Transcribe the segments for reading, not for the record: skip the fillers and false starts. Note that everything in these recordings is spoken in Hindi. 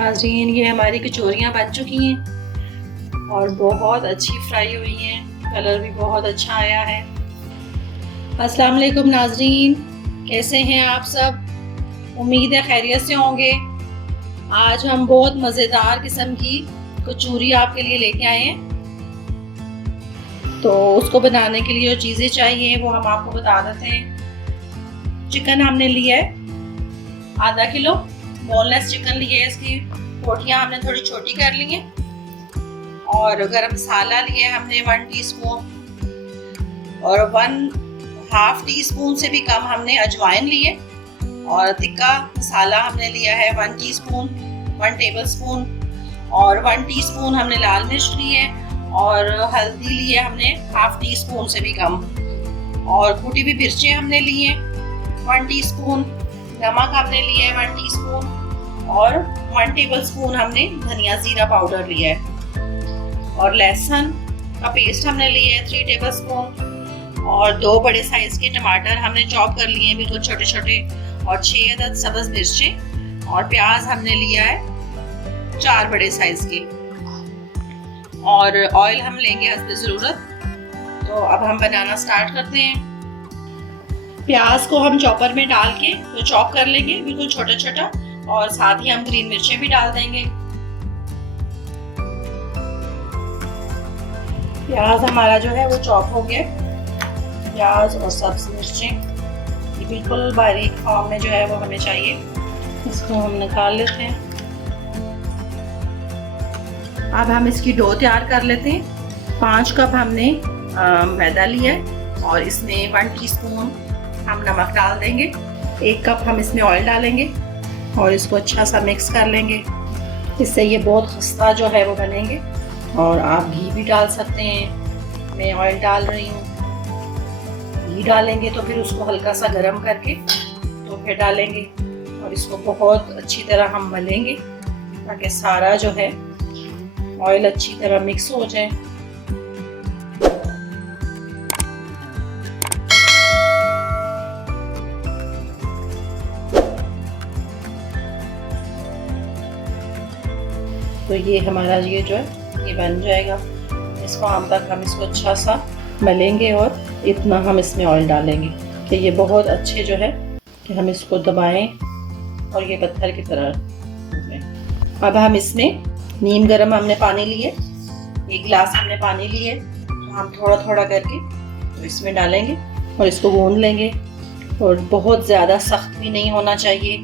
नाज़रीन, ये हमारी कचौरियाँ बन चुकी हैं और बहुत अच्छी फ्राई हुई हैं। कलर भी बहुत अच्छा आया है। अस्सलाम वालेकुम नाज़रीन, कैसे हैं आप सब? उम्मीद है खैरियत से होंगे। आज हम बहुत मज़ेदार किस्म की कचौरी आपके लिए लेके आए हैं। तो उसको बनाने के लिए जो चीज़ें चाहिए वो हम आपको बता देते हैं। चिकन हमने लिया है आधा किलो, बोनलेस चिकन लिया है। इसकी बोटियाँ हमने थोड़ी छोटी कर ली हैं। और गरम मसाला लिया है हमने 1 टीस्पून और 1/2 टीस्पून से भी कम हमने अजवाइन लिए। और तिक्का मसाला हमने लिया है 1 टीस्पून, 1 टेबलस्पून और 1 टीस्पून हमने लाल मिर्च ली है। और हल्दी ली है हमने 1/2 टीस्पून से भी कम। और कुटी हुई मिर्चें हमने ली हैं 1 टीस्पून। नमक हमने लिया है 1 टीस्पून और 1 टेबलस्पून हमने धनिया जीरा पाउडर लिया है। और लहसुन का पेस्ट हमने लिया है 3 टेबलस्पून। और 2 बड़े साइज के टमाटर हमने चॉप कर लिए हैं बिल्कुल छोटे छोटे। और 6 अदद सब्ज मिर्चें। और प्याज हमने लिया है 4 बड़े साइज के। और ऑयल हम लेंगे हस्बे ज़रूरत। तो अब हम बनाना स्टार्ट करते हैं। प्याज को हम चॉपर में डाल के तो चॉप कर लेंगे बिल्कुल छोटा छोटा। और साथ ही हम ग्रीन मिर्चें भी डाल देंगे। प्याज हमारा जो है वो चॉप हो गया। प्याज और सब्ज मिर्चें ये बिल्कुल बारीक फॉर्म में जो है वो हमें चाहिए। इसको हम निकाल लेते हैं। अब हम इसकी डो तैयार कर लेते हैं। 5 कप हमने मैदा लिया है और इसमें 1 टीस्पून हम नमक डाल देंगे। 1 कप हम इसमें ऑयल डालेंगे और इसको अच्छा सा मिक्स कर लेंगे। इससे ये बहुत खस्ता जो है वो बनेंगे। और आप घी भी डाल सकते हैं। मैं ऑयल डाल रही हूँ। घी डालेंगे तो फिर उसको हल्का सा गर्म करके तो फिर डालेंगे। और इसको बहुत अच्छी तरह हम मलेंगे ताकि सारा जो है ऑयल अच्छी तरह मिक्स हो जाए। तो ये हमारा ये जो है ये बन जाएगा। इस फॉर्म तक हम इसको अच्छा सा मलेंगे और इतना हम इसमें ऑयल डालेंगे कि ये बहुत अच्छे जो है कि हम इसको दबाएं और ये पत्थर की तरह हो जाए। अब हम इसमें नीम गर्म हमने पानी लिए, 1 गिलास हमने पानी लिए। तो हम थोड़ा थोड़ा करके तो इसमें डालेंगे और इसको गूंद लेंगे। और बहुत ज़्यादा सख्त भी नहीं होना चाहिए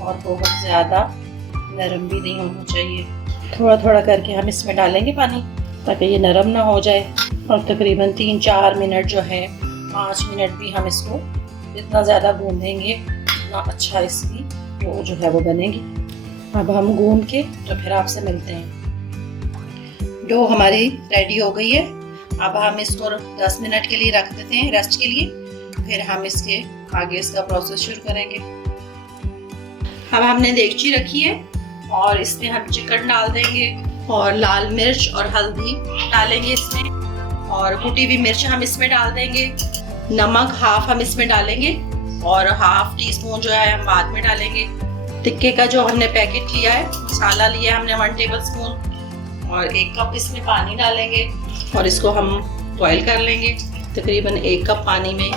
और बहुत ज़्यादा नरम भी नहीं होना चाहिए। थोड़ा थोड़ा करके हम इसमें डालेंगे पानी ताकि ये नरम ना हो जाए। और तकरीबन 3-4 मिनट जो है, 5 मिनट भी हम इसको जितना ज़्यादा गूंदेंगे उतना अच्छा इसकी डो जो है वो बनेगी। अब हम गूंद के तो फिर आपसे मिलते हैं। डो हमारी रेडी हो गई है। अब हम इसको 10 मिनट के लिए रख देते हैं रेस्ट के लिए। फिर हम इसके आगे इसका प्रोसेस शुरू करेंगे। अब हमने देगची रखी है और इसमें हम चिकन डाल देंगे और लाल मिर्च और हल्दी डालेंगे इसमें। और कुटी हुई मिर्च हम इसमें डाल देंगे। नमक 1/2 हम इसमें डालेंगे और 1/2 टीस्पून जो है हम बाद में डालेंगे। टिक्के का जो हमने पैकेट लिया है, मसाला लिया है हमने 1 टेबलस्पून। और 1 कप इसमें पानी डालेंगे और इसको हम बॉईल कर लेंगे। तकरीबन 1 कप पानी में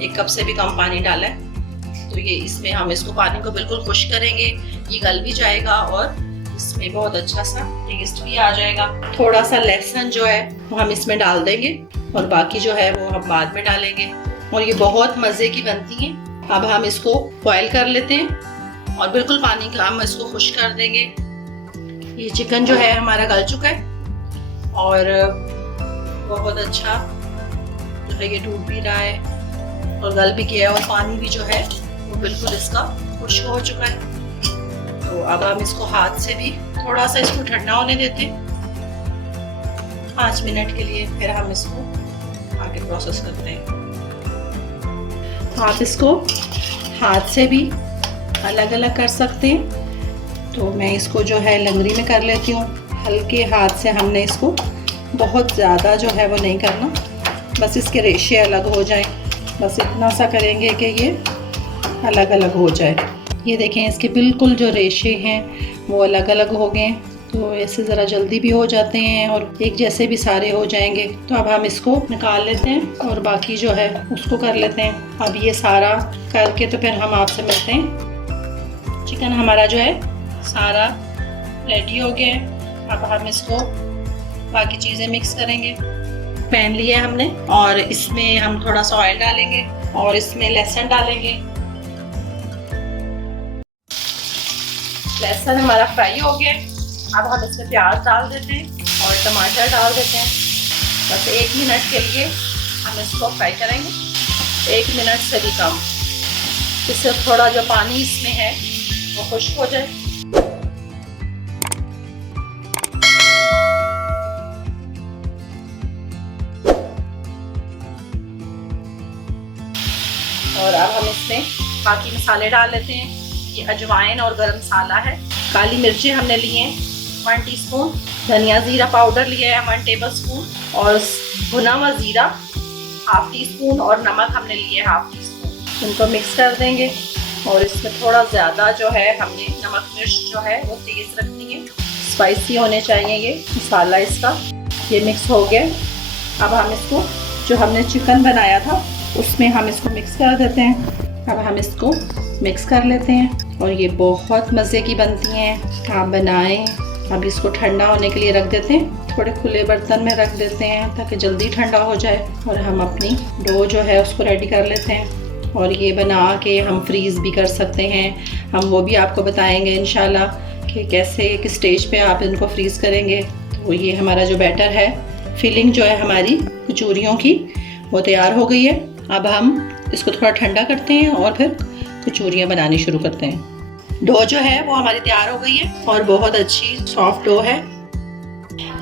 1 कप से भी कम पानी डाला है। तो ये इसमें हम इसको पानी को बिल्कुल खुश्क करेंगे। ये गल भी जाएगा और इसमें बहुत अच्छा सा टेस्ट भी आ जाएगा। थोड़ा सा लहसुन जो है वो हम इसमें डाल देंगे और बाकी जो है वो हम बाद में डालेंगे। और ये बहुत मज़े की बनती है। अब हम इसको बॉईल कर लेते हैं और बिल्कुल पानी का हम इसको खुश्क कर देंगे। ये चिकन जो है हमारा गल चुका है और बहुत अच्छा जो है ये डूब भी रहा है और गल भी गया है। और पानी भी जो है वो बिल्कुल इसका खुश्क हो चुका है। तो अब हम इसको हाथ से भी थोड़ा सा इसको ठंडा होने देते हैं 5 मिनट के लिए। फिर हम इसको आगे प्रोसेस करते हैं। तो आप इसको हाथ से भी अलग अलग कर सकते हैं। तो मैं इसको जो है लंगड़ी में कर लेती हूँ। हल्के हाथ से हमने इसको बहुत ज़्यादा जो है वो नहीं करना, बस इसके रेशे अलग हो जाए। बस इतना सा करेंगे कि ये अलग अलग हो जाए। ये देखें इसके बिल्कुल जो रेशे हैं वो अलग अलग हो गए, तो ऐसे ज़रा जल्दी भी हो जाते हैं और एक जैसे भी सारे हो जाएंगे। तो अब हम इसको निकाल लेते हैं और बाकी जो है उसको कर लेते हैं। अब ये सारा करके तो फिर हम आपसे मिलते हैं। चिकन हमारा जो है सारा रेडी हो गया है। अब हम इसको बाकी चीज़ें मिक्स करेंगे। पैन लिया हमने और इसमें हम थोड़ा सा ऑयल डालेंगे और इसमें लहसुन डालेंगे। लहसुन हमारा फ्राई हो गया। अब हम इसमें प्याज डाल देते हैं और टमाटर डाल देते हैं। बस 1 मिनट के लिए हम इसको फ्राई करेंगे, 1 मिनट से भी कम, इससे थोड़ा जो पानी इसमें है वो खुश्क हो जाए। और अब हम इसमें बाकी मसाले डाल लेते हैं। ये अजवाइन और गरम मसाला है। काली मिर्ची हमने लिए हैं 1 टीस्पून, धनिया जीरा पाउडर लिया है 1 टेबल स्पून और भुना हुआ जीरा 1/2 टीस्पून और नमक हमने लिए 1/2 टीस्पून। इनको मिक्स कर देंगे और इसमें थोड़ा ज़्यादा जो है हमने नमक मिर्च जो है वो तेज़ रखनी है, स्पाइसी होने चाहिए ये मसाला इसका। ये मिक्स हो गया। अब हम इसको जो हमने चिकन बनाया था उसमें हम इसको मिक्स कर देते हैं। अब हम इसको मिक्स कर लेते हैं और ये बहुत मज़े की बनती हैं, आप बनाएं। अब इसको ठंडा होने के लिए रख देते हैं, थोड़े खुले बर्तन में रख देते हैं ताकि जल्दी ठंडा हो जाए। और हम अपनी डो जो है उसको रेडी कर लेते हैं और ये बना के हम फ्रीज़ भी कर सकते हैं। हम वो भी आपको बताएंगे इंशाल्लाह कि कैसे किस स्टेज पे आप इनको फ्रीज़ करेंगे। तो ये हमारा जो बैटर है, फिलिंग जो है हमारी कचौरियों की वो तैयार हो गई है। अब हम इसको थोड़ा ठंडा करते हैं और फिर कचौरियाँ बनानी शुरू करते हैं। डो जो है वो हमारी तैयार हो गई है और बहुत अच्छी सॉफ्ट डो है।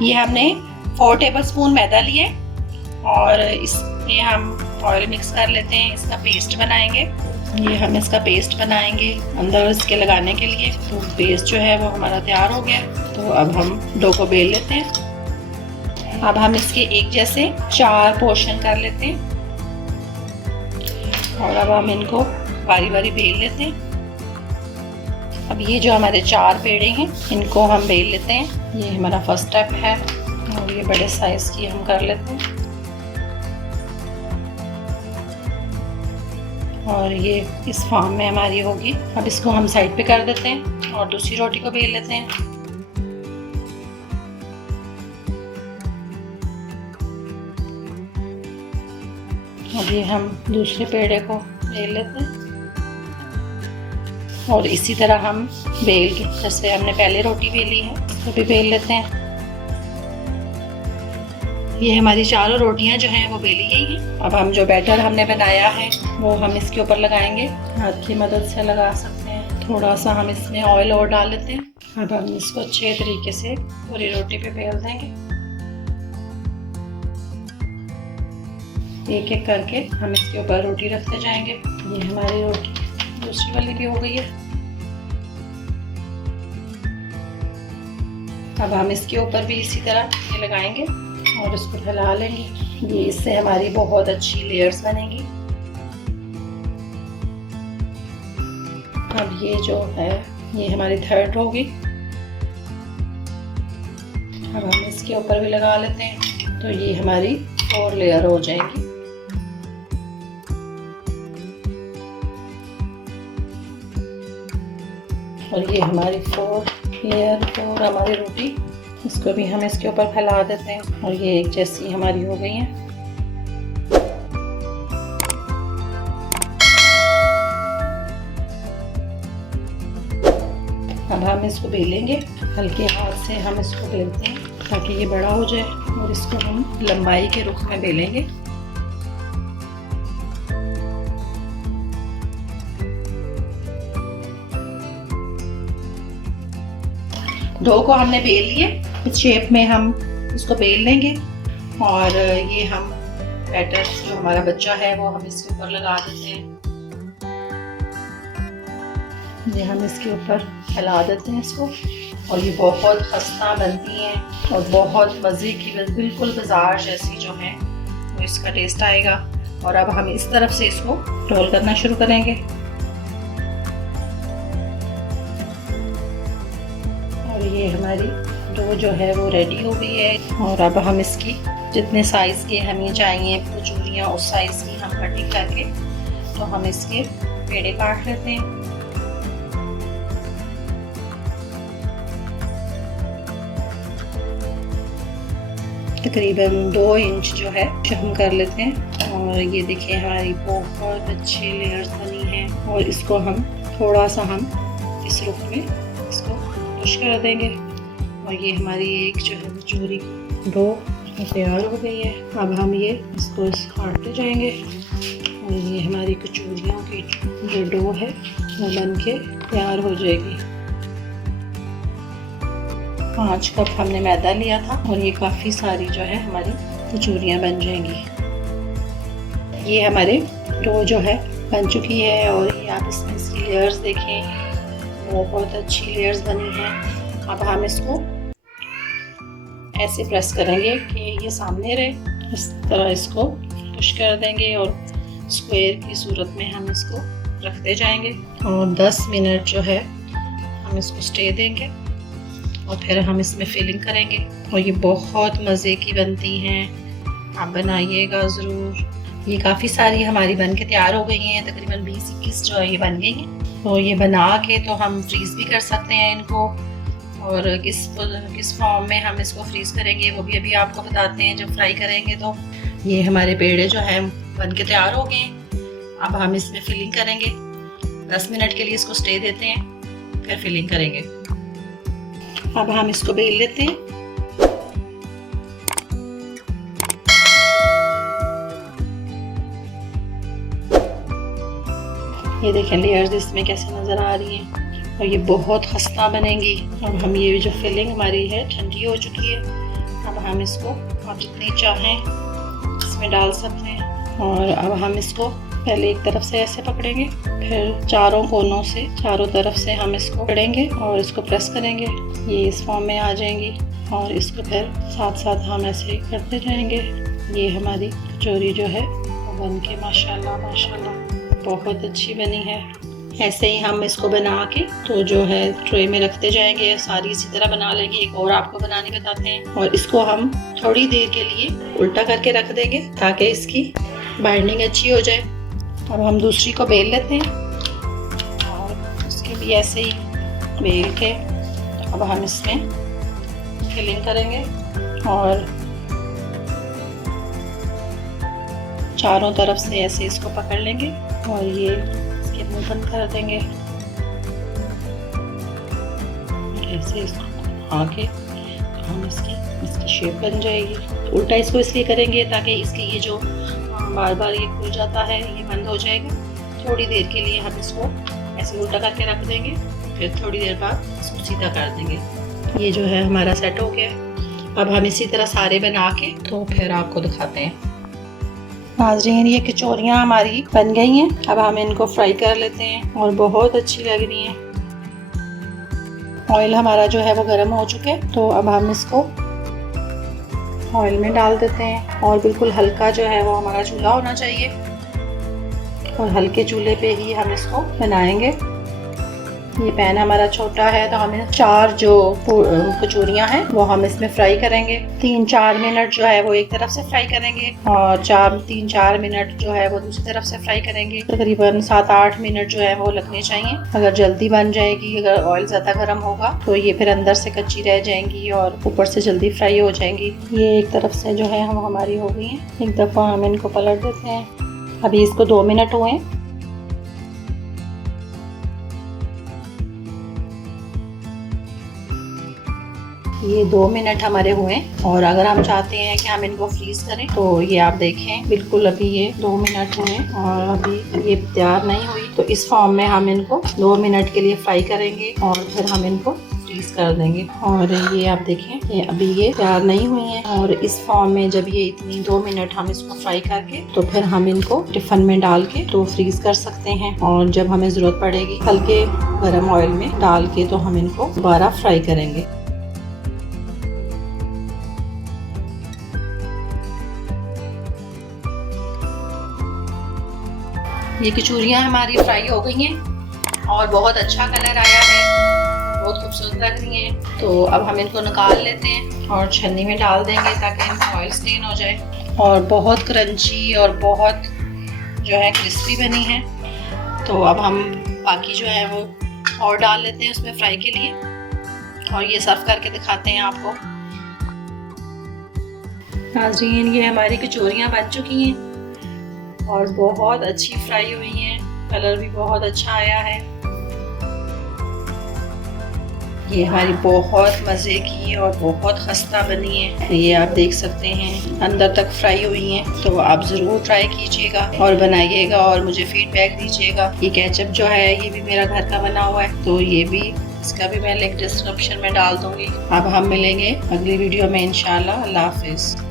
ये हमने 4 टेबल स्पून मैदा लिए और इसमें हम ऑयल मिक्स कर लेते हैं, इसका पेस्ट बनाएंगे। ये हम इसका पेस्ट बनाएंगे अंदर इसके लगाने के लिए। तो पेस्ट जो है वो हमारा तैयार हो गया। तो अब हम डो को बेल लेते हैं। अब हम इसके एक जैसे 4 पोर्शन कर लेते हैं और अब हम इनको बारी बारी बेल लेते हैं। अब ये जो हमारे 4 पेड़े हैं इनको हम बेल लेते हैं। ये हमारा फर्स्ट स्टेप है और ये बड़े साइज की हम कर लेते हैं। और ये इस फॉर्म में हमारी होगी। अब इसको हम साइड पे कर देते हैं और दूसरी रोटी को बेल लेते हैं। अब ये हम दूसरे पेड़े को बेल लेते हैं और इसी तरह हम बेल के जैसे हमने पहले रोटी बेली है इसको भी बेल लेते हैं। ये हमारी चारों रोटियां जो हैं वो बेली गई हैं। अब हम जो बैटर हमने बनाया है वो हम इसके ऊपर लगाएंगे, हाथ की मदद से लगा सकते हैं। थोड़ा सा हम इसमें ऑयल और डाल लेते हैं। अब हम इसको अच्छे तरीके से पूरी रोटी पे बेल देंगे। एक एक करके हम इसके ऊपर रोटी रखते जाएंगे। ये हमारी रोटी दूसरी वाली भी हो गई है। अब हम इसके ऊपर भी इसी तरह ये लगाएंगे और इसको फैला लेंगे। ये इससे हमारी बहुत अच्छी लेयर्स बनेगी। अब ये जो है ये हमारी थर्ड होगी। अब हम इसके ऊपर भी लगा लेते हैं तो ये हमारी 4 लेयर हो जाएगी। और ये हमारी 4 लेयर और हमारी रोटी, इसको भी हम इसके ऊपर फैला देते हैं और ये एक जैसी हमारी हो गई है। अब हम इसको बेलेंगे, हल्के हाथ से हम इसको बेलते हैं ताकि ये बड़ा हो जाए और इसको हम लंबाई के रुख में बेलेंगे। डो को हमने बेल लिए, इस शेप में हम इसको बेल लेंगे और ये हम बैटर जो हमारा बच्चा है वो हम इसके ऊपर लगा देते हैं। ये हम इसके ऊपर फैला देते हैं इसको और ये बहुत खस्ता बनती हैं और बहुत मज़े की, बिल्कुल बाजार जैसी जो है वो इसका टेस्ट आएगा। और अब हम इस तरफ से इसको रोल करना शुरू करेंगे। ये हमारी डो जो है वो रेडी हो गई है। और अब हम इसकी जितने साइज़ के हमें चाहिए कचौरियाँ उस साइज़ की हम कटिंग करके तो हम इसके पेड़े काट लेते हैं। तकरीबन 2 इंच जो है हम कर लेते हैं। और ये देखिए हमारी बहुत अच्छी लेयर्स बनी है। और इसको हम थोड़ा सा हम इस रुख में इसको पुश कर देंगे और ये हमारी एक जो है कचौरी डो तैयार हो गई है। अब हम ये इसको काटते जाएंगे और ये हमारी कचौरियों की जो डो है वो बन के तैयार हो जाएगी। 5 कप हमने मैदा लिया था और ये काफ़ी सारी जो है हमारी कचौरियाँ बन जाएंगी। ये हमारे डो जो है बन चुकी है और ये आप इसमें इसकी लेयर्स देखें, वो बहुत अच्छी लेयर्स बनी है। अब हम इसको ऐसे प्रेस करेंगे कि ये सामने रहे, इस तरह इसको पुश कर देंगे और स्क्वायर की सूरत में हम इसको रखते जाएंगे और 10 मिनट जो है हम इसको स्टे देंगे और फिर हम इसमें फिलिंग करेंगे। और ये बहुत मज़े की बनती हैं, आप बनाइएगा ज़रूर। ये काफ़ी सारी हमारी बन के तैयार हो गई हैं, तकरीबन 20-21 जो है ये बन गई हैं। तो ये बना के तो हम फ्रीज़ भी कर सकते हैं इनको, और किस फॉर्म में हम इसको फ्रीज़ करेंगे वो भी अभी आपको बताते हैं जब फ्राई करेंगे। तो ये हमारे पेड़े जो हैं बन के तैयार हो गए। अब हम इसमें फिलिंग करेंगे, 10 मिनट के लिए इसको स्टे देते हैं, फिर फिलिंग करेंगे। अब हम इसको बेल लेते हैं। ये देखें लेयर्स इसमें कैसे नज़र आ रही हैं और ये बहुत खस्ता बनेंगी। अब हम ये जो फिलिंग हमारी है ठंडी हो चुकी है। अब हम इसको आप जितनी चाहें इसमें डाल सकते हैं। और अब हम इसको पहले एक तरफ से ऐसे पकड़ेंगे, फिर चारों कोनों से चारों तरफ से हम इसको पकड़ेंगे और इसको प्रेस करेंगे, ये इस फॉर्म में आ जाएंगी। और इसको फिर साथ साथ हम ऐसे करते जाएंगे। ये हमारी कचौरी जो है वो बन के माशाल्लाह माशाल्लाह बहुत अच्छी बनी है। ऐसे ही हम इसको बना के तो जो है ट्रे में रखते जाएंगे, सारी इसी तरह बना लेंगे। एक और आपको बनाने बताते हैं। और इसको हम थोड़ी देर के लिए उल्टा करके रख देंगे ताकि इसकी बाइंडिंग अच्छी हो जाए। अब हम दूसरी को बेल लेते हैं और उसके भी ऐसे ही बेल के अब हम इसमें फिलिंग करेंगे और चारों तरफ से ऐसे इसको पकड़ लेंगे और ये इसके मुंह बंद कर देंगे। ऐसे इसको आके तो हम इसकी शेप बन जाएगी। उल्टा इसको इसलिए करेंगे ताकि इसकी ये जो बार बार ये खुल जाता है ये बंद हो जाएगा। थोड़ी देर के लिए हम इसको ऐसे उल्टा करके रख देंगे, फिर थोड़ी देर बाद इसको सीधा कर देंगे। ये जो है हमारा सेट हो गया। अब हम इसी तरह सारे बना के तो फिर आपको दिखाते हैं। नाज़रीन ये कचौरियाँ हमारी बन गई हैं। अब हम इनको फ्राई कर लेते हैं और बहुत अच्छी लग रही हैं। ऑयल हमारा जो है वो गर्म हो चुके हैं, तो अब हम इसको ऑयल में डाल देते हैं। और बिल्कुल हल्का जो है वो हमारा चूल्हा होना चाहिए और हल्के चूल्हे पे ही हम इसको बनाएंगे। ये पैन हमारा छोटा है तो हमें 4 जो कचौरियाँ हैं वो हम इसमें फ्राई करेंगे। 3-4 मिनट जो है वो एक तरफ से फ्राई करेंगे और 3-4 मिनट जो है वो दूसरी तरफ से फ्राई करेंगे। तकरीबन 7-8 मिनट जो है वो लगने चाहिए। अगर जल्दी बन जाएगी, अगर ऑयल ज़्यादा गर्म होगा तो ये फिर अंदर से कच्ची रह जाएंगी और ऊपर से जल्दी फ्राई हो जाएंगी। ये एक तरफ से जो है हम हमारी हो गई हैं। एक दफ़ा हम इनको पलट देते हैं। अभी इसको 2 मिनट हुए हैं। ये 2 मिनट हमारे हुए और अगर हम चाहते हैं कि हम इनको फ्रीज करें तो ये आप देखें बिल्कुल अभी ये 2 मिनट हुए और अभी ये तैयार नहीं हुई। तो इस फॉर्म में हम इनको 2 मिनट के लिए फ्राई करेंगे और फिर हम इनको फ्रीज कर देंगे। और ये आप देखें ये अभी ये तैयार नहीं हुई हैं। और इस फॉर्म में जब ये इतनी 2 मिनट हम इसको फ्राई करके तो फिर हम इनको टिफिन में डाल के तो फ्रीज कर सकते हैं। और जब हमें ज़रूरत पड़ेगी हल्के गर्म ऑयल में डाल के तो हम इनको दोबारा फ्राई करेंगे। ये कचौरियाँ हमारी फ्राई हो गई हैं और बहुत अच्छा कलर आया है, बहुत खूबसूरत लग रही हैं। तो अब हम इनको निकाल लेते हैं और छन्नी में डाल देंगे ताकि इनका ऑयल स्टेन हो जाए। और बहुत क्रंची और बहुत जो है क्रिस्पी बनी है। तो अब हम बाकी जो है वो और डाल लेते हैं उसमें फ्राई के लिए और ये सर्व करके दिखाते हैं आपको। नाज़रीन, ये हमारी कचौरियाँ बन चुकी हैं और बहुत अच्छी फ्राई हुई हैं, कलर भी बहुत अच्छा आया है। ये हमारी बहुत मज़े की और बहुत खस्ता बनी है। ये आप देख सकते हैं अंदर तक फ्राई हुई हैं। तो आप ज़रूर ट्राई कीजिएगा और बनाइएगा और मुझे फीडबैक दीजिएगा। ये केचप जो है ये भी मेरा घर का बना हुआ है, तो ये भी इसका भी मैं लिंक डिस्क्रिप्शन में डाल दूँगी। अब हम मिलेंगे अगली वीडियो में इंशाल्लाह। अल्लाह हाफिज़।